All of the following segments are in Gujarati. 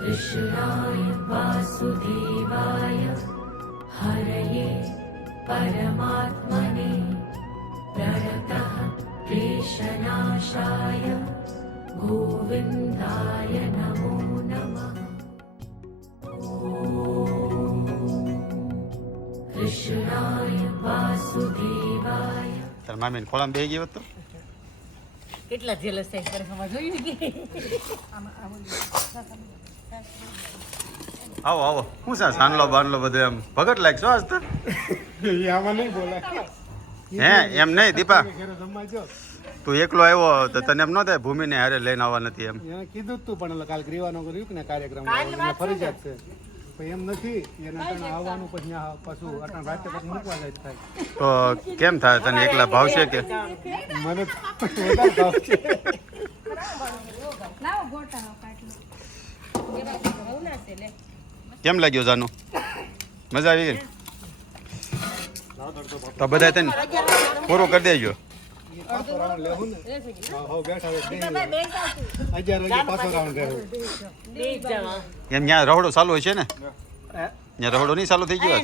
कृष्णाय वासुदेवाय हरये परमात्मने प्रणतः क्लेशनाशाय गोविन्दाय नमो नमः कृष्णाय वासुदेवाय તાર મામીને ખોળામાં બેસી ગયો તો કેટલા જેલસ થાય ખરે ખબર જોયું કે આવો આવો. હું છે સાનલો બાનલો બધો એમ? ભગત લાગ છો આજ તો? આમાં નહીં બોલાય. હે એમ નહીં દીપા? તું એકલો આવ્યો તો તને એમ ન થાય ભૂમિને હારે લઈને આવવા નથી એમ. કીધું તું પણ કાલ ગ્રીવાનો કર્યું કે ને કાર્યક્રમ ફરી ફરજિયાત છે. પણ એમ નથી એના અટાણે આવવાનું પછી આ પાછું અટાણે રાતે પછી મૂકવા જાય થાય. તો કેમ થાય? તને એકલા ભાવશે કે? મને ભાવશે. ભાવ છે કેમ લાગ્યો જાનું? મજા આવી ગઈ? તો બધા તને પૂરું કરી દેજો. એમ ત્યાં રહોડો ચાલુ હોય છે ને ત્યાં રહોડો નહીં ચાલુ થઈ ગયો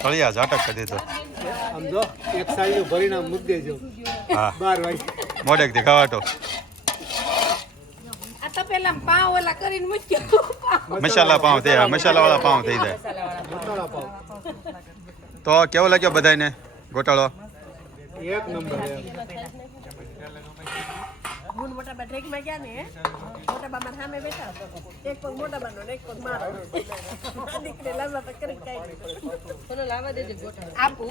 તળિયા ઝાટક કરી દીધો. આમ જો એક સાઈડ ભરીને મૂકી દેજો. હા. બાર વાગે મોડેકથી ખવાટો. આ તો પેલા પાવ ઓલા કરીને મૂક્યો. મસાલા પાઉં થઈ મસાલા વાળા પાઉં થઈ જાય. તો કેવો લાગ્યો બધાને ગોટાળો? એક નંબર. હું મોટા બા ટ્રેકમાં ગયા ને મોટા બા મારા સામે બેઠા એક પગ મોટા બાનો ને એક પગ મારો. દીકરે લાંબા પગ કરી ચલો લાવવા દેજે ગોઠા આપું.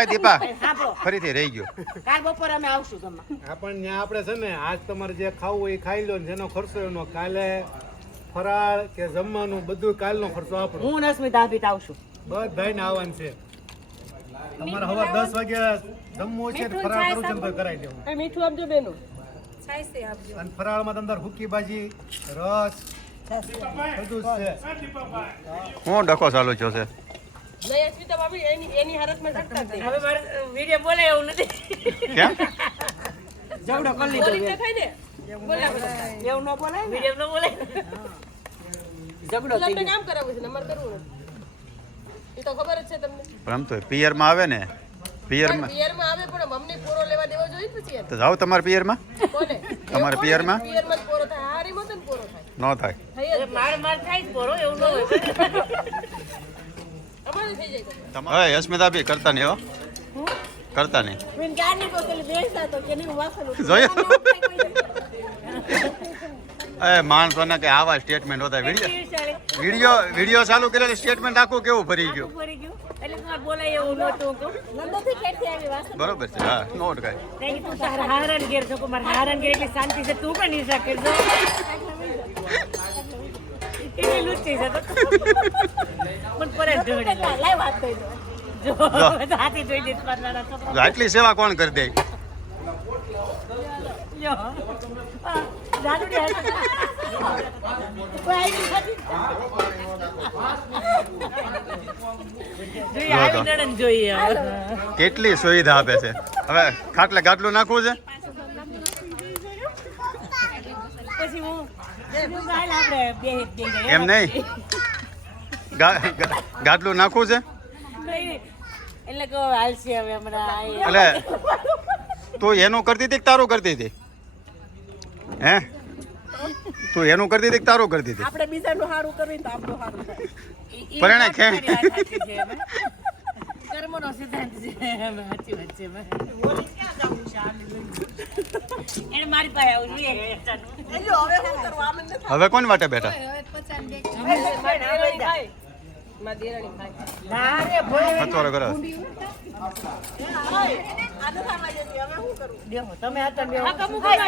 એ દીપા ફરીથી રહી ગયો. કાલ બપોરે અમે આવશું જમવા. આપણ ત્યાં આપણે છે ને આજ તમારે જે ખાવું હોય એ ખાઈ લો ને જેનો ખર્ચો એનો કાલે ફરાળ કે જમવાનું બધું કાલનો ખર્ચો આપણો. હું ને આવશું. બસ ભાઈ ને આવવાનું છે. તમારે સવાર દસ વાગે જમવું છે તો ફરાળ કરવું છે તો કરાવી દેવું. મીઠું આપજો બેનું. છાઈસે આપજો. અને ફરાળમાં તો અંદર હુકી ભાજી રસ બધું છે. હું ડખો ચાલુ થયો છે. હવે મારે વીડિયો બોલે એવું નથી. કેમ? જવડો કરી લીધો એવું ન બોલે વીડિયો ન બોલે. ઝઘડો થઈ ગયો. કામ કરાવવું છે નંબર કરવું એ તો ખબર જ છે તમને. પણ આમ તો પિયરમાં આવે ને પિયરમાં. પિયરમાં આવે પણ અમને પૂરો લેવા દેવો જોઈએ પછી તો જાઓ તમારા પિયરમાં? કોને? તમારા પિયરમાં? પિયરમાં જ પૂરો થાય. હારી મત ને પૂરો થાય. ન થાય. માર માર થાય જ એવું ન હોય. થઈ જાય હવે અસ્મિતા બી કરતા નહીં હો. કરતા નહીં. મેં ગાડી કો બેસતા તો કે નહીં વાસણ જોયું એ માણસોને કે આવા સ્ટેટમેન્ટ હોતા વીડિયો વીડિયો વીડિયો ચાલુ કરેલો સ્ટેટમેન્ટ આખું કેવું ભરી ગયું? ફરી ગયું. એટલે બોલાય એવું નહોતું કહું. નંદથી ખેડથી આવી વાસણ બરોબર છે હા નોટ કાંઈ નહીં તું તારા હારણ ગેર છો મારે હારણ ગેર એટલી શાંતિ છે તું પણ ઈશા કરજો. એટલી લુચ્ચી છે તો. પણ પર જ ઢોળે લાઈ વાત કરી જો હાથી જોઈ જો આટલી સેવા કોણ કરી દે? જો કેટલી સુવિધા આપે છે? હવે ખાટલે ગાટલું નાખવું છે. એમ નહીં? ગાટલું નાખવું છે? એટલે તું એનું કરતી હતી કે તારું કરતી હતી? હે? તું એનું કરતી હતી તારું કરતી હતી? આપણે બીજાનું સારું કરવું તો આપણું સારું થાય. ખેં. છે એમ. કર્મનો સિદ્ધાંત છે સાચી વાત છે. એને મારી પાસે આવું જોઈએ. જો હવે શું કરવું આમ હવે કોણ વાટે બેઠા? ના રે ભોય. હચોરો કરો હા,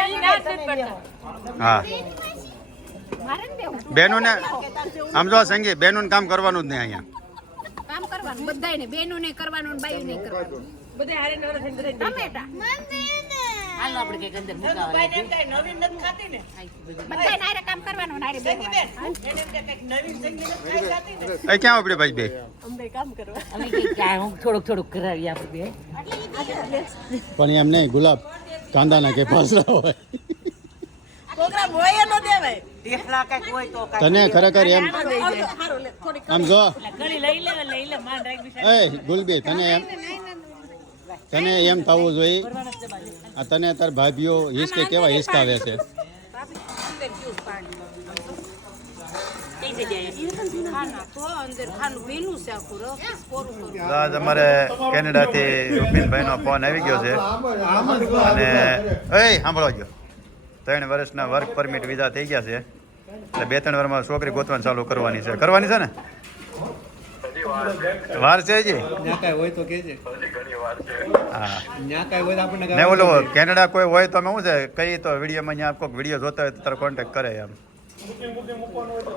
ઈ ના જ નથી પડતા. હા બેનોને આમ જો સંગી બેનોને કામ કરવાનું જ નહીં અહીંયા કામ કરવાનું બધાયને બેનું ને કરવાનું ને બાયું નહીં કરવાનું બધા હારે નવરા થઈને બધાય ટમેટા હાલો આપણે કંઈક અંદર મુકાવા લાગીએ. બધાય નારે કામ કરવાનું નારે બેસવાનું એ ક્યાં ઉપડી ભાઈ બે? અમને કામ કરવા. અમે કંઈક આ હું થોડુંક થોડુંક કરાવીએ આપણે બે. પણ એમ નહીં ગુલાબ કાંદાના કે હોય. પ્રોગ્રામ હોય દેવાય. કાંઈક. તને ખરેખર એમ? આમ જો. એ ગુલબી તને એમ? તને એમ થવું જોઈએ? આ તને તાર ભાભીઓ હિસકે કેવા હિસકાવે છે? કઈ જગ્યાએ? ખાના. તો અંદર ખાનું ભીનું છે આખું રસ. કોરું કોરું આજ અમારે કેનેડાથી રૂપિનભાઈનો ફોન આવી ગયો છે. અને એ સાંભળો ગયો ત્રણ વર્ષના વર્ક પરમિટ વિઝા થઈ ગયા છે. એટલે બે ત્રણ વર્ષમાં છોકરી ગોતવાનું ચાલુ કરવાની છે. કરવાની છે ને? વાર છે હજી? હોય તો કહેજે. હા. ને ઓલો કેનેડા કોઈ હોય તો અમે શું છે કઈ તો વિડીયોમાં અહીંયા કોઈક વીડિયો જોતા હોય તો તારો કોન્ટેક્ટ કરે એમ.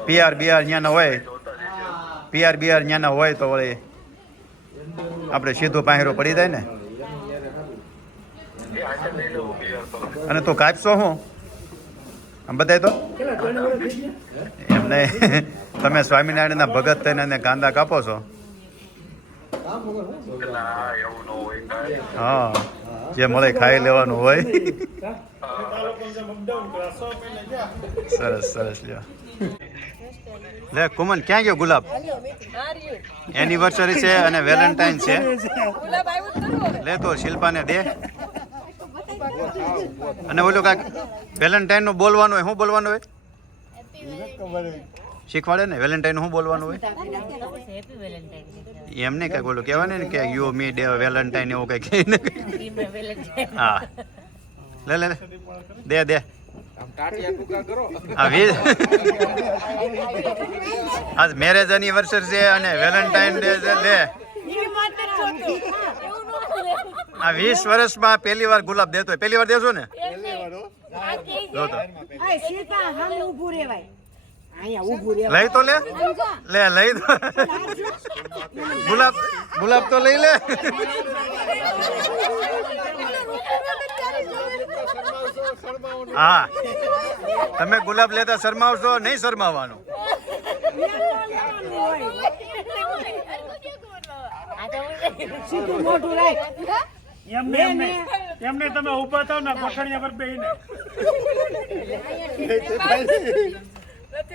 પીઆર બીઆર ત્યાંના હોય. પીઆર બીઆર ત્યાંના હોય તો વળી આપણે સીધું પાંહેરો પડી જાય ને. અને તું કાપશો શું આમ બધાય તો. એમ નહીં. તમે સ્વામિનારાયણના ભગત થઈને કાંદા કાપો છો? હા, જે મળે ખાઈ લેવાનું હોય. સરસ સરસ, લ્યો. લે કુમન ક્યાં ગયો ગુલાબ? એનિવર્સરી છે અને વેલેન્ટાઇન છે. લે તો શિલ્પાને દે. અને ઓલું કાંઈક વેલેન્ટાઇનનું બોલવાનું હોય, શું બોલવાનું હોય? શીખવાડે ને? વેલેન્ટાઇન શું બોલવાનું હોય? એમને કાંઈક ઓલું કહેવાય ને કે યુ મી ડે વેલેન્ટાઇન એવું કઈ કહે. હા. લે લે દે દે. આ વીસ આજ મેરેજ એનિવર્સરી છે અને વેલેન્ટાઇન ડે છે લે આ વીસ વર્ષમાં પહેલી વાર ગુલાબ દેતો પહેલી વાર દેશો ને? જો તો લઈ તો લે. લે લઈ તો. ગુલાબ ગુલાબ તો લઈ લે. હા. તમે ગુલાબ લેતા શરમાવશો નહીં શરમાવાનું એમને એમને એમને તમે ઊભા થાવ ને કોઠણિયા પર બેહીને.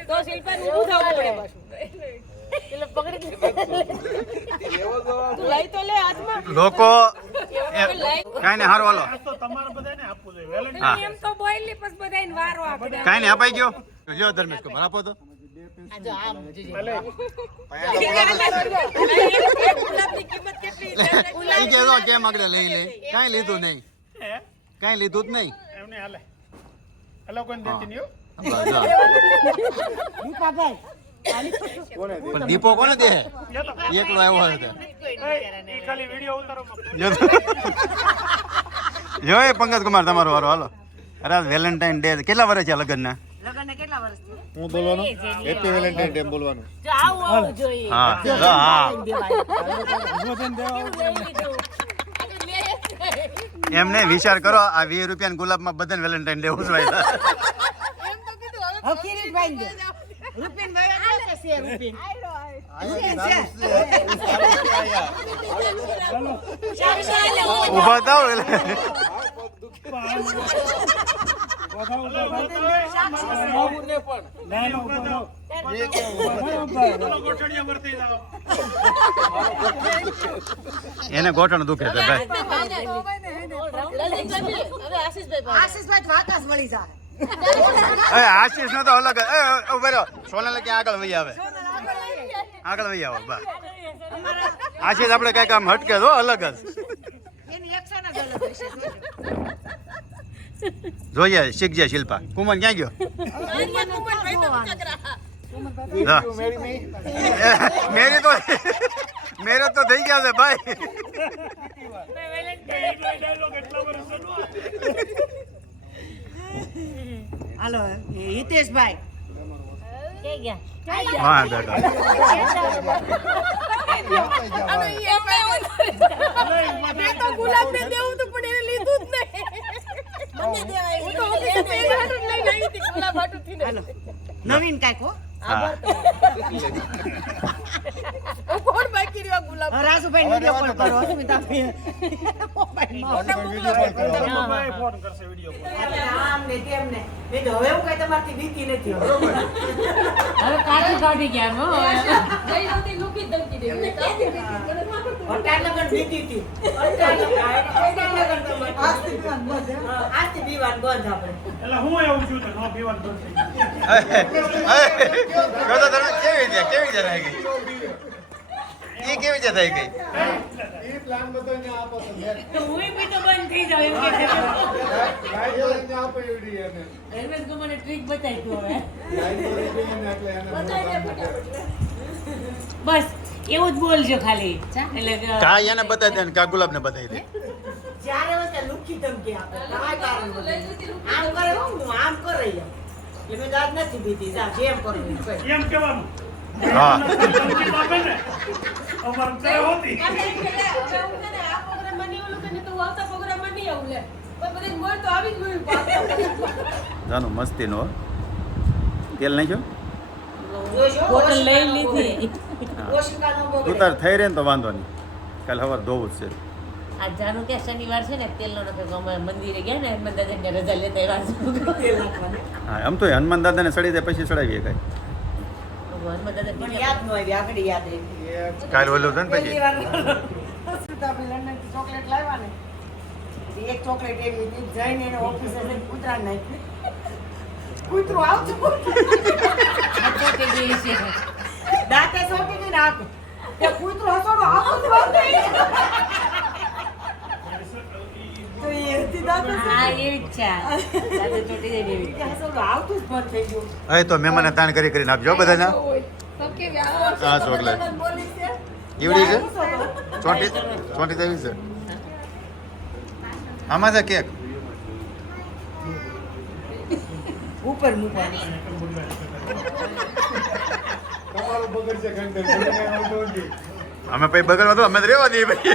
તો શિલ્પાને ઊભું થવું પડે પાછું. પકડી લઈ તો લે હાથમાં. લોકો કાંઈ ને હાર વાલો તમારે બધાને આપવું જોઈએ વેલેન્ટાઇન એમ તો બોઈલી પછી બધાને વારો આપણે કાંઈ નહીં અપાઈ ગયો. લ્યો ધર્મેશ કુમાર આપો તો. કઈ લીધું નહીં. હેલો કોઈ લીધું જ નહીં. એમને. પણ દીપો કોને દે? એકલો આવ્યો હતો એ ખાલી વીડિયો ઉતારો જો એ પંકજ કુમાર તમારો વારો હાલો. અરે વેલેન્ટાઇન ડે કેટલા વર્ષ છે લગ્નના? લગનને કેટલા હું બોલવાનું? હેપી વેલેન્ટાઇન ડે બોલવાનું. જો આવું આવું જોઈએ. હા જો હા. એમ વિચાર કરો આ વીસ રૂપિયા ગુલાબમાં બધાને વેલેન્ટાઇન ડે ઉજવાય. ઊભા થાવ એટલે બોલો કોઠણિયા પર થઈ જાઓ એને ગોઠણ દુખે છે ભાઈ. હવે આશીષભાઈ પાસે. એ આશીષ નો તો અલગ. એ ઊભો રહ્યો સોનલ ક્યાં આગળ વહી આવે. આગળ વહી આવો બસ આશીષ આપણે કંઈક આમ હટકે તો અલગ જ. જોઈએ, શીખજે શિલ્પા. કુમન ક્યાં ગયો? મેરી તો મેરે તો થઈ ગયા છે, ભાઈ. હાલો હિતેશભાઈ? હા. હાલો. નવીન કાંઈક હો. હા વિડિયો કોલ કરો અસ્મિતાભાઈ ભાઈ. ફોન કરશે વિડિયો કોલ આમ ને તેમ ને મેં તો હવે હું કઈ તમારથી બીતી નથી. બરોબર. હવે કાઢી કાઢી ગયા હો. અટાણ લગન બીતી હતી. અટાણ લગન લગન તો આજથી બીવાન બંધ આપણે. એટલે હું એવું છું તો નો પીવાનું બંધ કેવી છે કેવી છે થઈ ગઈ એ કેવી છે થઈ ગઈ? એ પ્લાન બધો આપો તો હું બી તો બંધ થઈ જાવ એમ કે લાઈટ અહીંયા આપો એવડી એને. ધર્મેશ તો મને ટ્રીક બતાવી તું હવે. લાઈટ એવડી એટલે એને બસ એવું જ બોલજો ખાલી. એટલે કે- એને બતાવી દે ને કા ગુલાબ ને બતાવી દે? જ્યારે હોય લુખી ધમકી આપે. કાંઈ કારણ આમ કરે હું આમ કરે એમ. એટલે મેં દાદ નથી બીતી જા જેમ કરવું એમ કર. એમ કહેવાનું. હા. જાનું મસ્તી નો તેલ નાખ્યો? જોજો, બોટલ લઈ લીધી. બગડે. ઓશિકાનો બગડે. તું તાર થઈ રહે ને તો વાંધો નહીં. કાલે સવાર ધોવું જ છે. આ જાનું કે શનિવાર છે ને? તેલનો નખો અમે મંદિરે ગયા ને હનુમાન દાદાને રજા લેતા એવા હા આમ તો હનુમાન દાદાને સડી દે પછી સડાવીએ કાંઈ. કાલે ઓલું છે ને પછી? ચોકલેટ લાવ્યા ને. એક ચોકલેટ એવી હતી જઈને એને ઓફિસે કૂતરાને નાખી કૂતરું આવતું દાંતે ચોટી ગઈ ને આખું તે કૂતરું થઈ ગયું. તો એ હતી દાંતે હા એવી જ છે દાદા ચોટી જાય એવી જ તે હસોડો આવતું જ બંધ થઈ ગયું હવે તો મહેમાને તાણ કરી કરીને આપજો બધાના. હા ચોકલેટ એવડી છે. ચોંટી ચોંટી દેવી છે. આમાં છે કેક? ઉપર મૂકવાની. અમે પછી બગડવા તો અમે રેવા રહેવા દઈએ ભાઈ.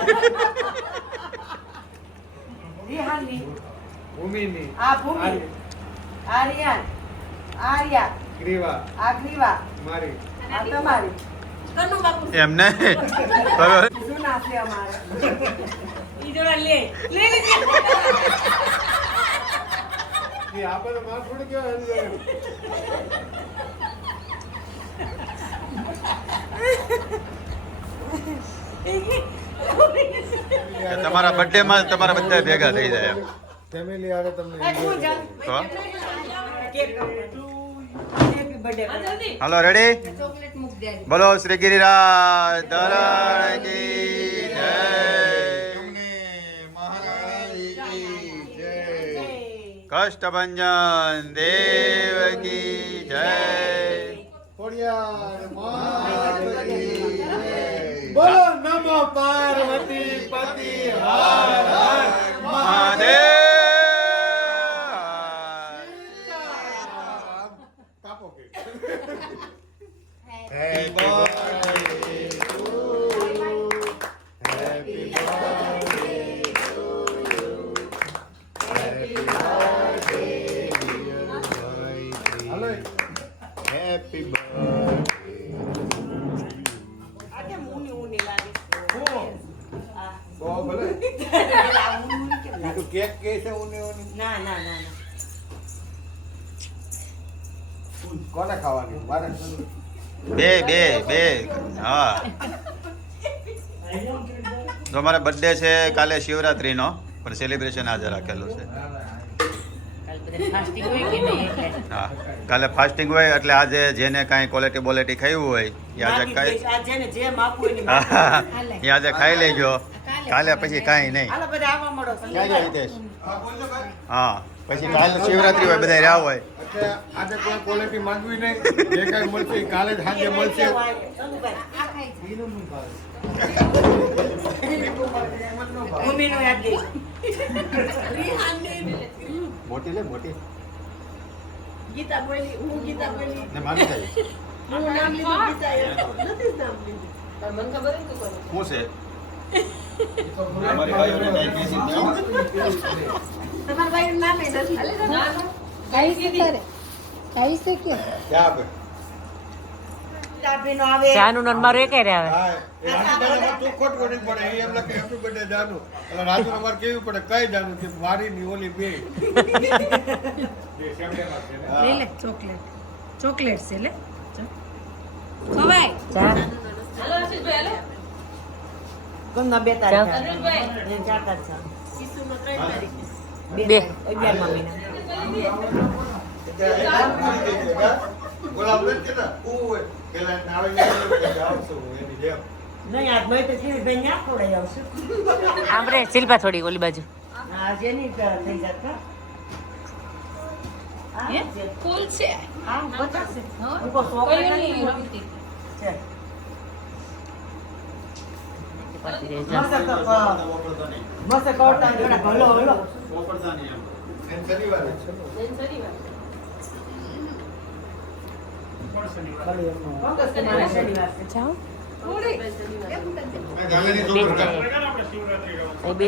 રિહાનની ભૂમિની. આ ભૂમિ. આ રિયાન ગ્રીવા. આ ગ્રીવા. મારી. આ તમારી. કનુ બાપુ. એમ નહીં હવે જૂના છે અમારે? ઈ જોડા લે. લે લે એ માર થોડી કહેવાય અંદર. કે. તમારા બર્થડે માં તમારા બધા ભેગા થઈ જાય. ફેમિલી હારે તમને હાલો રેડી બોલો શ્રી ગિરિરાજ ધરણ કી જય. કષ્ટભંજન દેવ કી જય. ખોડિયાર માત કી જય. બોલો નમો પાર્વતી પતિ હર હર મહાદેવ કાપો કે હાલો હેપી આ ના ના ના ના. કોને ખાવાની? મારે બે બે બે. હા. તો અમારે બર્થડે છે કાલે શિવરાત્રીનો પણ સેલિબ્રેશન આજે રાખેલું છે. કાલ બધા ફાસ્ટિંગ હોય કે નહીં એટલે હા. કાલે ફાસ્ટિંગ હોય એટલે આજે જેને કાંઈ ક્વોલિટી બોલેટી ખાયું હોય એ આજે હા, એ આજે ખાઈ લેજો. કાલે પછી કાંઈ નહીં. હા પછી કાલ શિવરાત્રી હોય બધા રહ્યા હોય. આજે કોઈ ક્વોલિટી માંગવી નહીં. જે કાંઈ મળશે કાલે જ સાંજે મળશે. મોટી લે. મોટી ગીતા બોલી હું ગીતા બોલી. ને મારી થાય. હું નામ લીધું ગીતા એ નથી નામ લીધું. મને ખબર કોનું. શું છે? અમારી ભાઈઓને diabetes છે. તમારા ભાઈનું નામ એ નથી ખાઈ શકે ખાઈ શકે ક્યાં આપે જસ્મિતાભીનો આવે જાનું ને મારું એકે રે આવે હા, એ રાજુદાદામાં ચોખ્ખટ પડે એ એમ લખે હેપી બર્થડે જાનુ એટલે રાજુ અમારે કેવી પડે કઈ જાનુ કે મારી ની ઓલી બે લે. લે ચોકલેટ ચોકલેટ છે લે ખવાય કોણના બે તારીખ ચાર તારીખ. છે. બે. અગિયારમા મહિના. ગુલાબ નથી કેતા હું હોય પેલા પાછી રહી જા. તો મસ્ત કવટા જોડા ભલો ભલો. એમ શનિવારે. પંકજ તમારા શનિવાર છે જાઓ ગાલેની બે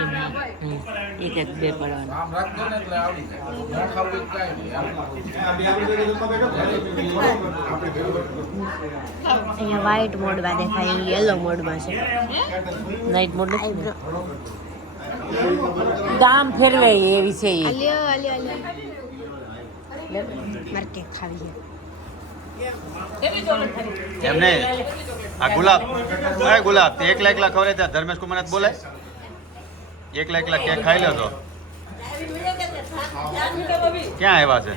તું વચ્ચે. હમ. એક એક બે પડવાના અહીંયા વ્હાઈટ મોડમાં દેખાય યલો મોડમાં છે નાઇટ મોડ નથી ગામ ફેરવે એવી છે એ અલ્યો અલ્યો અલ્યો મારે કેક ખાવી છે એમ નહીં આ ગુલાબ એ ગુલાબ તે એકલા એકલા ખવરે ત્યાં ધર્મેશ કુમાર જ બોલાય એકલા એકલા કે ખાઈ લો તો. ક્યાં આવ્યા છે?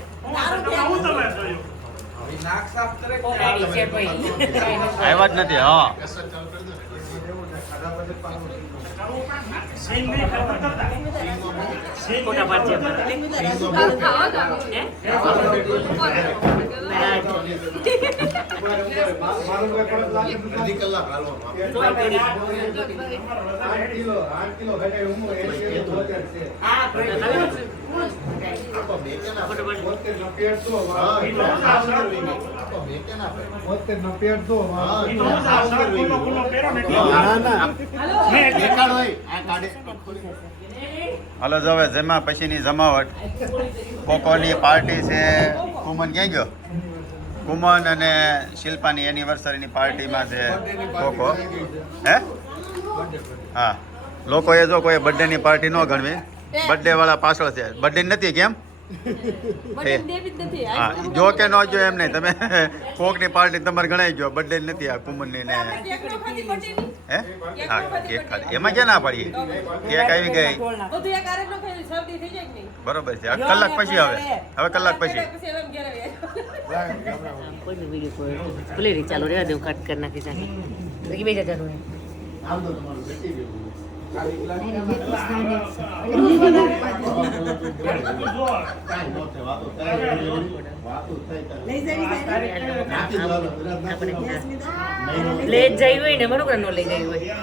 આવ્યા જ નથી હા. સીન હાલો જો હવે જેમાં પછીની જમાવટ. કોકોની પાર્ટી છે. કુમન ક્યાં ગયો? કુમન અને શિલ્પાની એનિવર્સરીની પાર્ટીમાં છે કોકો હે? હા. લોકોએ જો કોઈ બર્થડેની પાર્ટી ન ગણવી. બર્થડે વાળા પાછળ છે. બર્થડે નથી કેમ? જો કે ન જો એમ નહીં. તમે કોકની પાર્ટી તમારે ગણાઈ ગયો બર્થડે નથી આ કુમનની ને. હે? હા કેક ખાધી એમાં ક્યાં ના પાડીએ? કેક આવી ગઈ. બધું એક આરે નો ખાઈ શરદી થઈ જાય કે નહીં? બરોબર છે. કલાક પછી હવે હવે કલાક પછી. પછી એમ ઘેર આવ્યા કોઈનો વીડિયો કોઈ ભલે રી ચાલો રેવા દેવું કટ કરી નાખી લઈ જઈ હોય?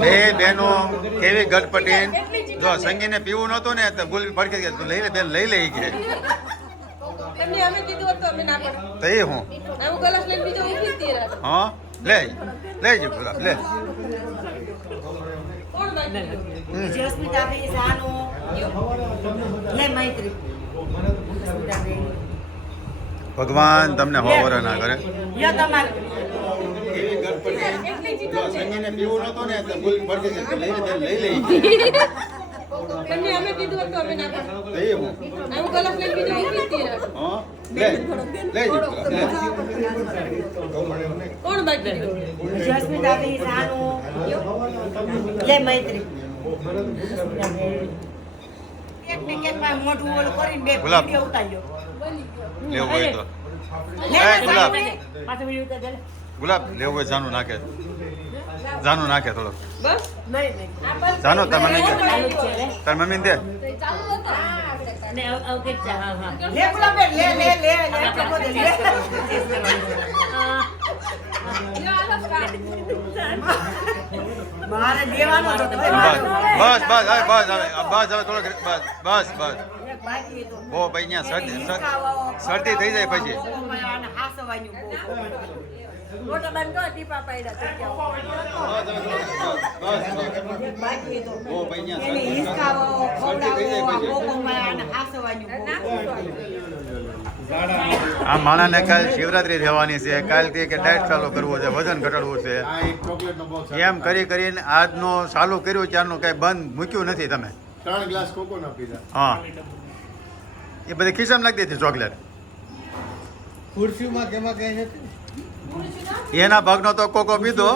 બે બહેનો કેવી ગટપટી. જો, સંગીને પીવું નતું ને, તો ગુલ ભડકે લઈ લે, બેન, લઈ લઈ કે. એમને અમે કીધું હતું અમે ના પડે. તો એ હું. હું ગલાસ લઈને બીજો ઊભી જ હતી હા લે લે જે ગુલાબ લે. ભગવાન તમને હોવર ના કરે. લઈ લઈ લઈ અમે કીધું હોત અમે ના પડે હું હું ગલાસ લઈને બીજો ઊભી જ હા લે લે ગુલાબ કોણ બાકી રહ્યું? જસ્મિતાબેન સાનું લે મૈત્રી. જસ્મિતાબેન એક ને કેકમાં મોઢું ઓલું કરીને બે વીડિયો ઉતાર્યો. લેવું હોય તો. લે એ ગુલાબ. પાછો વીડિયો ઉતાર દે લે. ગુલાબ લેવું હોય જાનું નાખે. જાનું નાખે થોડો. બસ નહીં નહીં. જાનો તમે જ તાર મમ્મી દે. અને આવ- આવ કંઈક ચા, હા, હા. લે ગુલાબેન લે લે લે લે આટલો બધો લે. મારે દેવાનો તો બસ બસ હવે બસ હવે બસ હવે થોડોક બસ બસ બસ. ઓ બહુ ભાઈ અહીંયા શરદી શર- શરદી થઈ જાય પછી. મોટા બાન તો ટીપા છે ભાઈ એને જાય ખવડાવો, આ ખોખોમાં અને હાસવાનું આ માણાને કાલ શિવરાત્રી થવાની છે. કાલથી કે ડાયટ ચાલુ કરવો છે વજન ઘટાડવું છે. એમ કરી કરીને આજનો ચાલુ કર્યું ત્યારનું કઈ બંધ મૂક્યું નથી તમે. ત્રણ ગ્લાસ કોકોના પીધા. હા. એ બધી ખિસ્સામાં નાખી દીધી ચોકલેટ. ખુરશીમાં કેમાં કઈ નથી. એના ભાગનો તો કોકો પીધો.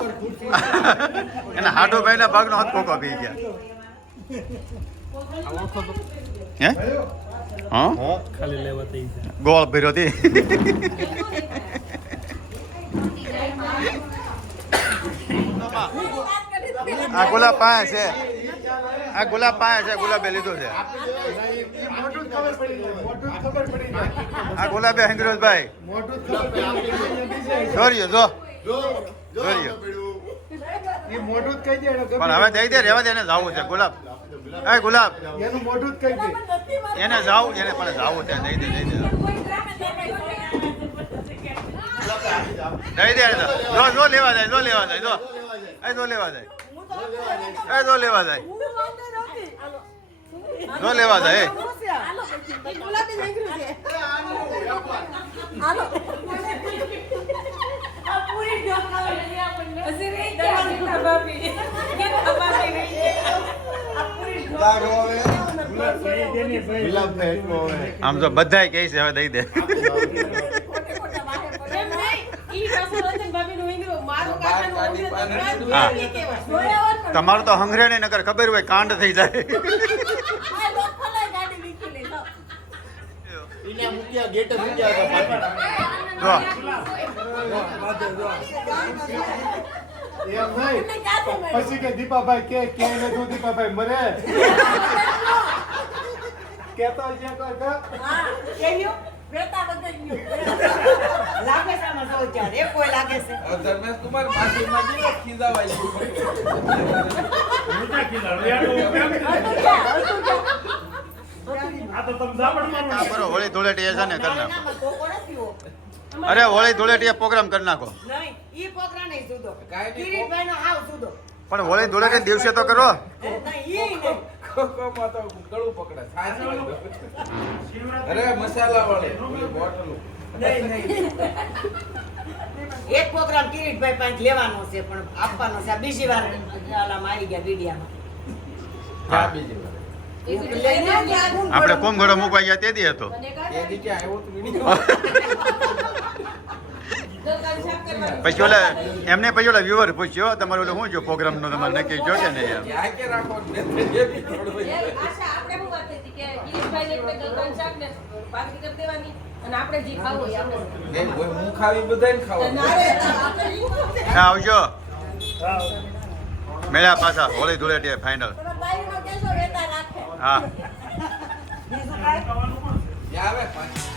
એના હાડુભાઈના ભાગનો હત કોકો પી ગયા. હે? હા? ખાલી લેવા ગોળ ભર્યો હતી આ ગુલાબ પાયા છે. આ ગુલાબ પાયા છે ગુલાબે લીધો છે. આ ગુલાબે હંગરોજભાઈ. જોર્યો, જો. જો જો એ મોટું જ કહી દે પણ હવે દઈ દે, રેવા દે, એને જાવું છે. ગુલાબ. એ ગુલાબ. એનું મોટું જ કહી દે એને જાવું, એને પણ જાવું છે. દઈ દે. દઈ દે દઈ દે. જો જો લેવા જાય, જો લેવા જાય, જો. એ જો લેવા જાય. એ જો લેવા જાય. લેવા ને એટલો હવે આમ જો બધાય કહે છે હવે દઈ દે. તો. તમારું તો હંગરે નગર ખબર હોય કાંડ થઈ જાય આ લોક ખોલાય ગાડી નીકળી લો. મૂક્યા ગેટે મૂક્યા હતા પાછી. કે દીપાભાઈ કે કે ને તું દીપાભાઈ મરે કેતો છે કે હા. ગયું. લાગે છે. એક કોઈ લાગે છે ધર્મેશ કુમાર જઈને ખીજાવાય ક્યાં? ક્યાં? આ તો તમે ઝાપડ આ બરો હોળી ધૂળેટી છે ને કરી નાખો. એનામાં કોકો નથી હો. અરે હોળી ધૂળેટી પ્રોગ્રામ કરી નાખો. નહીં ઈ નહીં પણ હોળી ધૂળેટી દિવસે તો કરો. નહીં ઈ નહીં. ખોખોમાં તો ગળું પકડે છાશ અરે મસાલા વાળી બોટલ. નહીં નહીં. એક પ્રોગ્રામ કિરીટભાઈ પાસે લેવાનો છે પણ આપવાનો છે. આ બીજી વાર આલામાં આવી ગયા વીડિયામાં. બીજી વાર? લઈને કોમ આપણે કોમઘોડો મૂકવા ગયા તે દી હતો. પછી ઓલા, એમને પછી ઓલા વ્યુઅર પૂછ્યો, તમારે ઓલું શું જો પ્રોગ્રામ નો તમારે નક્કી જો કે નહીં આપણે આપણે આપણે આવજો. મેળા પાછા, હોળી ધૂળેટી ફાઇનલ તમે બાઈમાં કહેશો વેતા રાખે હા? આવે પાંચ